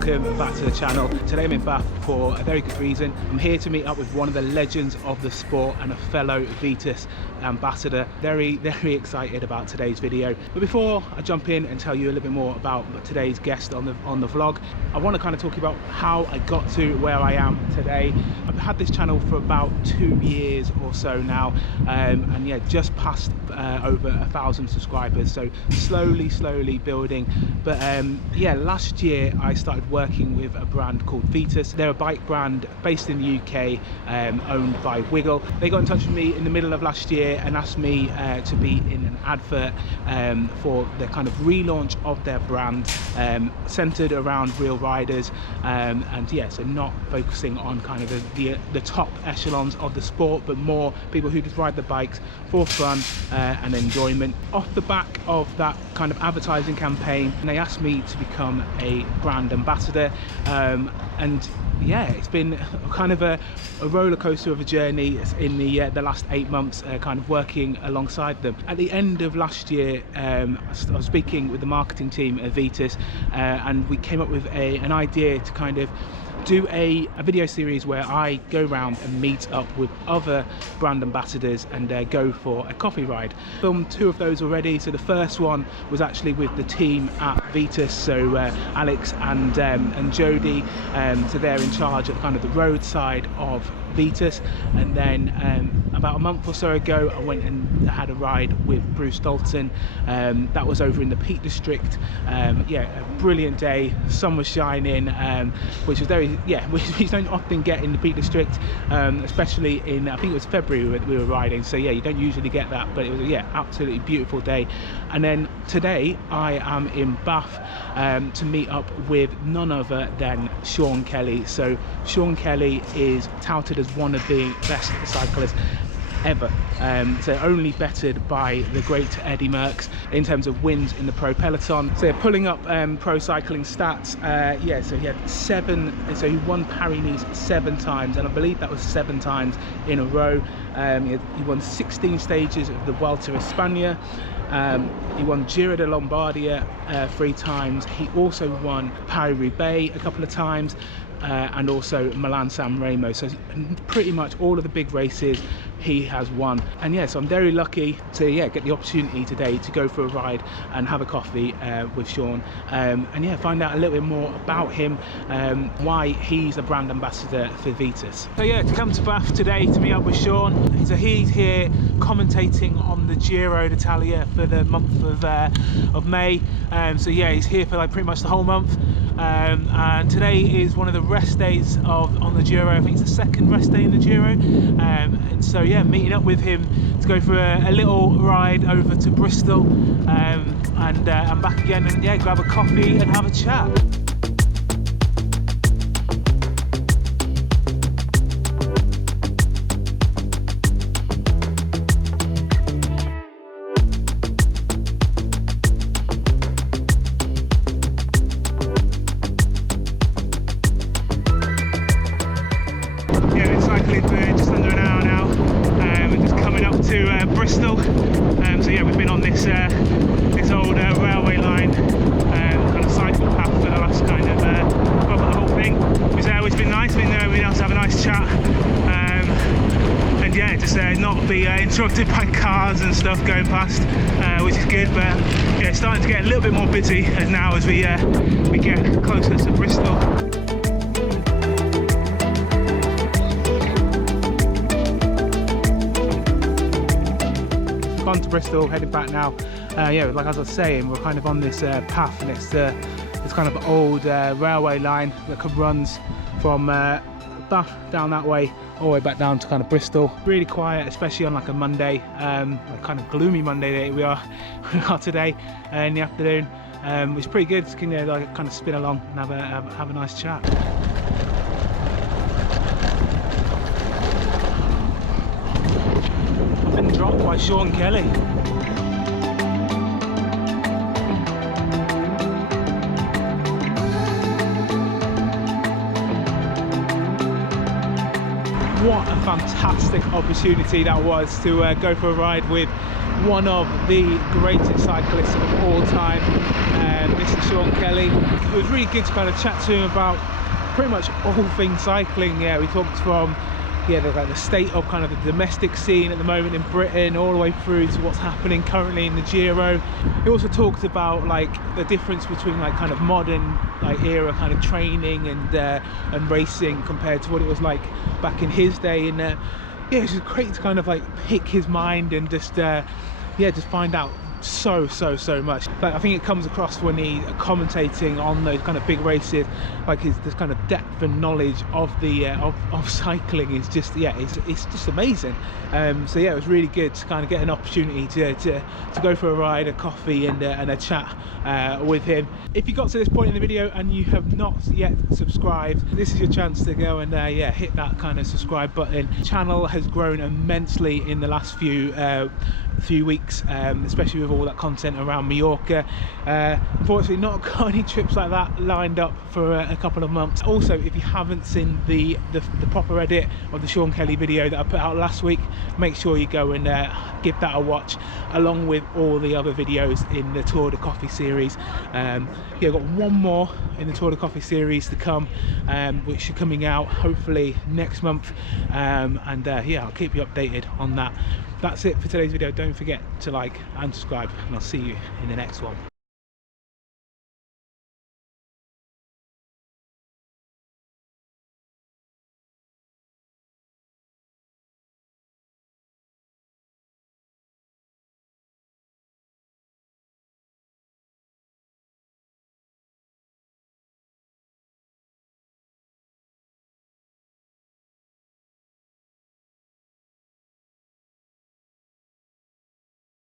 welcome back to the channel. Today I'm in Bath for a very good reason. I'm here to meet up with one of the legends of the sport and a fellow Vitus ambassador. Very excited about today's video. But before I jump in and tell you a little bit more about today's guest on the vlog, I want to kind of talk about how I got to where I am today. I've had this channel for about 2 years or so now, and yeah, just passed over 1,000 subscribers, so slowly building. But yeah, last year I started working with a brand called Vitus. They're a bike brand based in the UK, owned by Wiggle. They got in touch with me in the middle of last year and asked me to be in an advert for the kind of relaunch of their brand, centered around real riders, and yeah, so not focusing on kind of the top echelons of the sport, but more people who just ride the bikes for fun and enjoyment. Off the back of that kind of advertising campaign, they asked me to become a brand ambassador, and yeah, it's been kind of a roller coaster of a journey in the last 8 months, kind of working alongside them. At the end of last year, I was speaking with the marketing team at Vitus, and we came up with an idea to kind of do a video series where I go around and meet up with other brand ambassadors and go for a coffee ride. Filmed 2 of those already. So the first one was actually with the team at Vitus, so Alex and Jody, so they're in charge of kind of the road side of Vitus. And then about a month or so ago, I went and had a ride with Bruce Dalton. That was over in the Peak District. Yeah, a brilliant day. Sun was shining, which was very, yeah, we don't often get in the Peak District, especially in, I think it was February we were riding. So yeah, you don't usually get that, but it was, yeah, absolutely beautiful day. And then today I am in Bath to meet up with none other than Sean Kelly. So Sean Kelly is touted as one of the best cyclists ever, so only bettered by the great Eddie Merckx in terms of wins in the pro peloton. So pulling up pro cycling stats, yeah, so he had 7, so he won Paris-Nice 7 times, and I believe that was 7 times in a row. He won 16 stages of the Vuelta a España. He won Giro de Lombardia 3 times. He also won Paris-Roubaix a couple of times, and also Milan-San Remo. So pretty much all of the big races he has won. And yeah, so I'm very lucky to get the opportunity today to go for a ride and have a coffee with Sean, and yeah, find out a little bit more about him, why he's a brand ambassador for Vitus. So yeah, to come to Bath today to meet up with Sean. So he's here commentating on the Giro d'Italia for the month of May. So yeah, he's here for like pretty much the whole month. And today is one of the rest days on the Giro. I think it's the 2nd rest day in the Giro, and so yeah, meeting up with him to go for a little ride over to Bristol, and back again, and yeah, grab a coffee and have a chat. Bristol. So yeah, we've been on this old railway line, kind of cycle path for the last kind of the whole thing. It's been nice, been able to have a nice chat, and yeah, just not be interrupted by cars and stuff going past, which is good. But yeah, it's starting to get a little bit more busy as we get closer to Bristol. On to Bristol, heading back now. Yeah, like as I was saying, we're kind of on this path, and it's this kind of old railway line that runs from Bath down that way all the way back down to kind of Bristol. Really quiet, especially on like a Monday, a kind of gloomy Monday that we are today in the afternoon, which is pretty good. So can like kind of spin along and have a nice chat. Dropped by Sean Kelly. What a fantastic opportunity that was to go for a ride with one of the greatest cyclists of all time. Mr. Sean Kelly. It was really good to kind of chat to him about pretty much all things cycling. Yeah, we talked from the state of kind of the domestic scene at the moment in Britain, all the way through to what's happening currently in the Giro. He also talked about like the difference between like kind of modern like era kind of training and racing compared to what it was like back in his day. And yeah, it's just great to kind of like pick his mind and just just find out so much. But I think it comes across when he's commentating on those kind of big races, like this kind of depth and knowledge of the of cycling is just it's just amazing. So yeah, it was really good to kind of get an opportunity to go for a ride, a coffee and a chat with him. If you got to this point in the video and you have not yet subscribed, this is your chance to go and hit that kind of subscribe button. The channel has grown immensely in the last few weeks, especially with all that content around Mallorca. Unfortunately not got any trips like that lined up for a couple of months. Also, if you haven't seen the proper edit of the Sean Kelly video that I put out last week, make sure you go and give that a watch, along with all the other videos in the Tour de Coffee series. I've got one more in the Tour de Coffee series to come, which are coming out hopefully next month, and I'll keep you updated on that. That's it for today's video. Don't forget to like and subscribe, and I'll see you in the next one.